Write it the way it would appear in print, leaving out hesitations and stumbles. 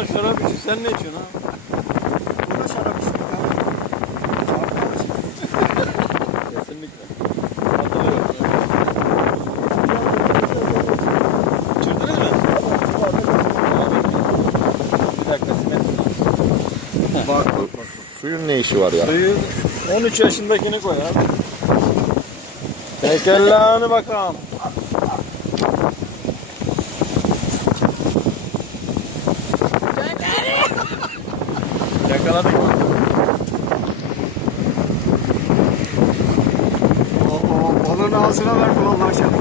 Bunlar şarap içiyor. Sen ne içiyorsun ha? Bu da şarap içtik abi. Çarpar için. Kesinlikle. Hatırlıyorum. İçirdiniz mi? Bir dakika simetri. Bak bak bak. Suyun ne işi var ya? Suyu 13 yaşındakini koy abi. Tekerleğini bakalım. Yakaladık mı? Oo, balığın ağzına verdi vallahi şarap.